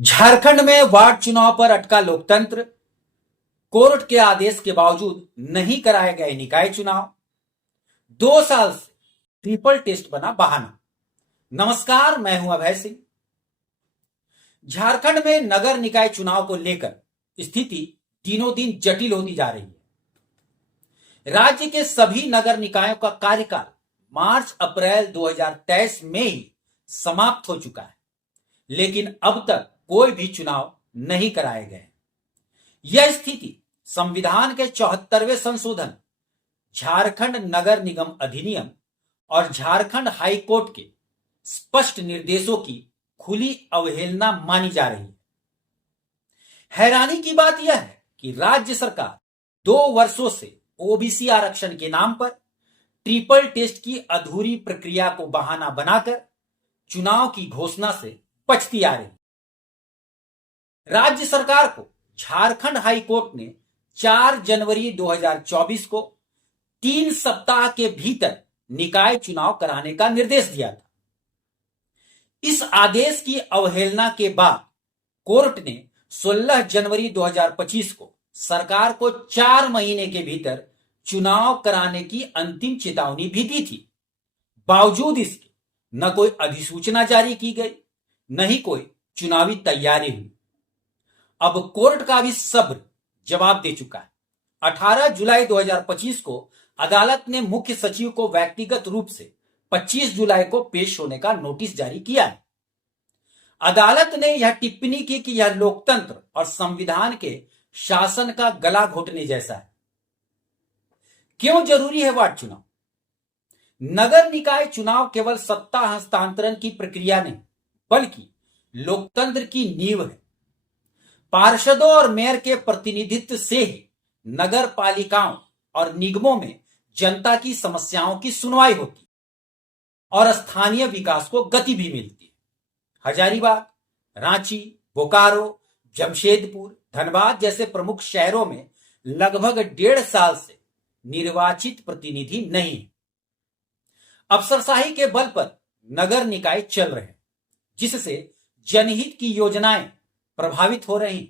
झारखंड में वार्ड चुनाव पर अटका लोकतंत्र। कोर्ट के आदेश के बावजूद नहीं कराए गए निकाय चुनाव। 2 साल से ट्रिपल टेस्ट बना बहाना। नमस्कार, मैं हूं अभय सिंह। झारखंड में नगर निकाय चुनाव को लेकर स्थिति दिनों दिन जटिल होती जा रही है। राज्य के सभी नगर निकायों का कार्यकाल मार्च अप्रैल 2023 में ही समाप्त हो चुका है, लेकिन अब तक कोई भी चुनाव नहीं कराए गए। यह स्थिति संविधान के 74वें संशोधन, झारखंड नगर निगम अधिनियम और झारखंड हाई कोर्ट के स्पष्ट निर्देशों की खुली अवहेलना मानी जा रही है। हैरानी की बात यह है कि राज्य सरकार 2 वर्षों से ओबीसी आरक्षण के नाम पर ट्रिपल टेस्ट की अधूरी प्रक्रिया को बहाना बनाकर चुनाव की घोषणा से बचती आ रही है। राज्य सरकार को झारखंड हाई कोर्ट ने 4 जनवरी 2024 को 3 सप्ताह के भीतर निकाय चुनाव कराने का निर्देश दिया था। इस आदेश की अवहेलना के बाद कोर्ट ने 16 जनवरी 2025 को सरकार को 4 महीने के भीतर चुनाव कराने की अंतिम चेतावनी भी दी थी। बावजूद इसके न कोई अधिसूचना जारी की गई, न ही कोई चुनावी तैयारी हुई। अब कोर्ट का भी सब्र जवाब दे चुका है। 18 जुलाई 2025 को अदालत ने मुख्य सचिव को व्यक्तिगत रूप से 25 जुलाई को पेश होने का नोटिस जारी किया है। अदालत ने यह टिप्पणी की कि यह लोकतंत्र और संविधान के शासन का गला घोटने जैसा है। क्यों जरूरी है वार्ड चुनाव? नगर निकाय चुनाव केवल सत्ता हस्तांतरण की प्रक्रिया नहीं, बल्कि लोकतंत्र की नींव है। पार्षदों और मेयर के प्रतिनिधित्व से ही नगर पालिकाओं और निगमों में जनता की समस्याओं की सुनवाई होती और स्थानीय विकास को गति भी मिलती है। हजारीबाग, रांची, बोकारो, जमशेदपुर, धनबाद जैसे प्रमुख शहरों में लगभग 1.5 साल से निर्वाचित प्रतिनिधि नहीं है। अफसरशाही के बल पर नगर निकाय चल रहे हैं, जिससे जनहित की योजनाएं प्रभावित हो रही।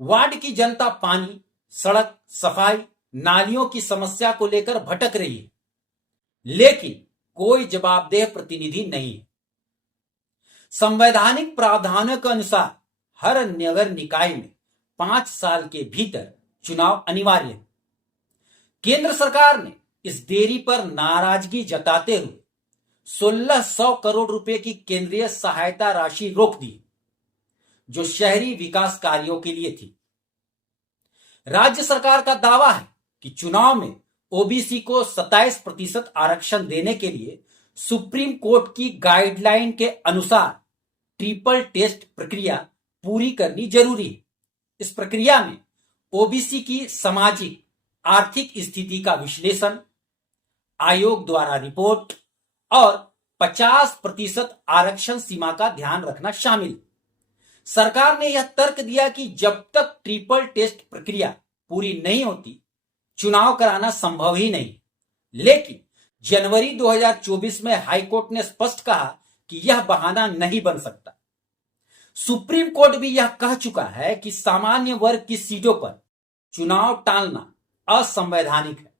वार्ड की जनता पानी, सड़क, सफाई, नालियों की समस्या को लेकर भटक रही है, लेकिन कोई जवाबदेह प्रतिनिधि नहीं है। संवैधानिक प्रावधानों के अनुसार हर नगर निकाय में 5 साल के भीतर चुनाव अनिवार्य है। केंद्र सरकार ने इस देरी पर नाराजगी जताते हुए 1600 करोड़ रुपए की केंद्रीय सहायता राशि रोक दी, जो शहरी विकास कार्यों के लिए थी। राज्य सरकार का दावा है कि चुनाव में ओबीसी को 27% आरक्षण देने के लिए सुप्रीम कोर्ट की गाइडलाइन के अनुसार ट्रिपल टेस्ट प्रक्रिया पूरी करनी जरूरी है। इस प्रक्रिया में ओबीसी की सामाजिक आर्थिक स्थिति का विश्लेषण, आयोग द्वारा रिपोर्ट और 50% आरक्षण सीमा का ध्यान रखना शामिल। सरकार ने यह तर्क दिया कि जब तक ट्रिपल टेस्ट प्रक्रिया पूरी नहीं होती, चुनाव कराना संभव ही नहीं। लेकिन जनवरी 2024 में हाईकोर्ट ने स्पष्ट कहा कि यह बहाना नहीं बन सकता। सुप्रीम कोर्ट भी यह कह चुका है कि सामान्य वर्ग की सीटों पर चुनाव टालना असंवैधानिक है।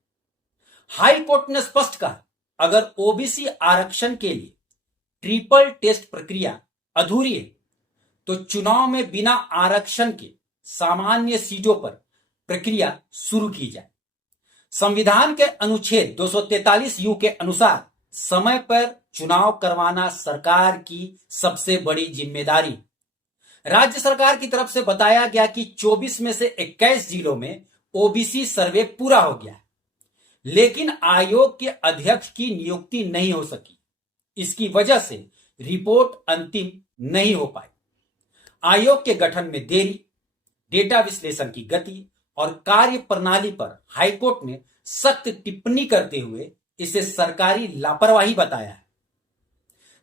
हाई कोर्ट ने स्पष्ट कहा, अगर ओबीसी आरक्षण के लिए ट्रिपल टेस्ट प्रक्रिया अधूरी है तो चुनाव में बिना आरक्षण के सामान्य सीटों पर प्रक्रिया शुरू की जाए। संविधान के अनुच्छेद 243 के अनुसार समय पर चुनाव करवाना सरकार की सबसे बड़ी जिम्मेदारी। राज्य सरकार की तरफ से बताया गया कि 24 में से 21 जिलों में ओबीसी सर्वे पूरा हो गया है, लेकिन आयोग के अध्यक्ष की नियुक्ति नहीं हो सकी। इसकी वजह से रिपोर्ट अंतिम नहीं हो पाई। आयोग के गठन में देरी, डेटा विश्लेषण की गति और कार्य प्रणाली पर हाईकोर्ट ने सख्त टिप्पणी करते हुए इसे सरकारी लापरवाही बताया है।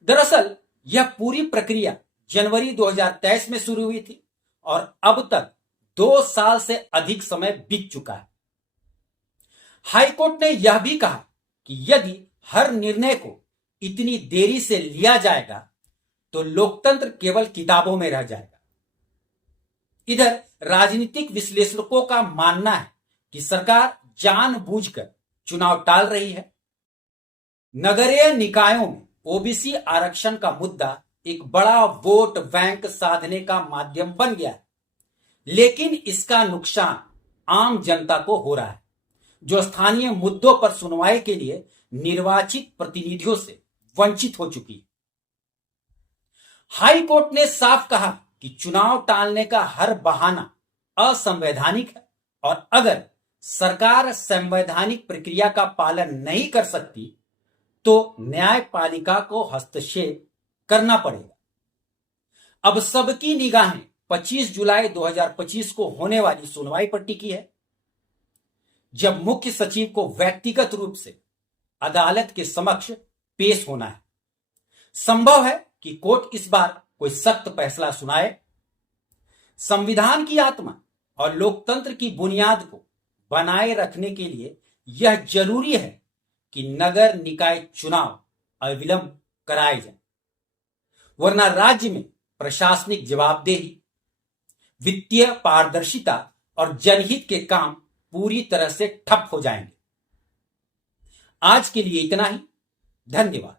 दरअसल यह पूरी प्रक्रिया जनवरी 2023 में शुरू हुई थी और अब तक 2 साल से अधिक समय बीत चुका है। हाईकोर्ट ने यह भी कहा कि यदि हर निर्णय को इतनी देरी से लिया जाएगा तो लोकतंत्र केवल किताबों में रह जाएगा। इधर राजनीतिक विश्लेषकों का मानना है कि सरकार जानबूझकर चुनाव टाल रही है। नगरीय निकायों में ओबीसी आरक्षण का मुद्दा एक बड़ा वोट बैंक साधने का माध्यम बन गया है, लेकिन इसका नुकसान आम जनता को हो रहा है, जो स्थानीय मुद्दों पर सुनवाई के लिए निर्वाचित प्रतिनिधियों से वंचित हो चुकी है। हाई कोर्ट ने साफ कहा कि चुनाव टालने का हर बहाना असंवैधानिक है और अगर सरकार संवैधानिक प्रक्रिया का पालन नहीं कर सकती तो न्यायपालिका को हस्तक्षेप करना पड़ेगा। अब सबकी निगाहें 25 जुलाई 2025 को होने वाली सुनवाई पर टिकी है, जब मुख्य सचिव को व्यक्तिगत रूप से अदालत के समक्ष पेश होना है। संभव है कि कोर्ट इस बार कोई सख्त फैसला सुनाए। संविधान की आत्मा और लोकतंत्र की बुनियाद को बनाए रखने के लिए यह जरूरी है कि नगर निकाय चुनाव अविलंब कराए जाए, वरना राज्य में प्रशासनिक जवाबदेही, वित्तीय पारदर्शिता और जनहित के काम पूरी तरह से ठप हो जाएंगे। आज के लिए इतना ही। धन्यवाद।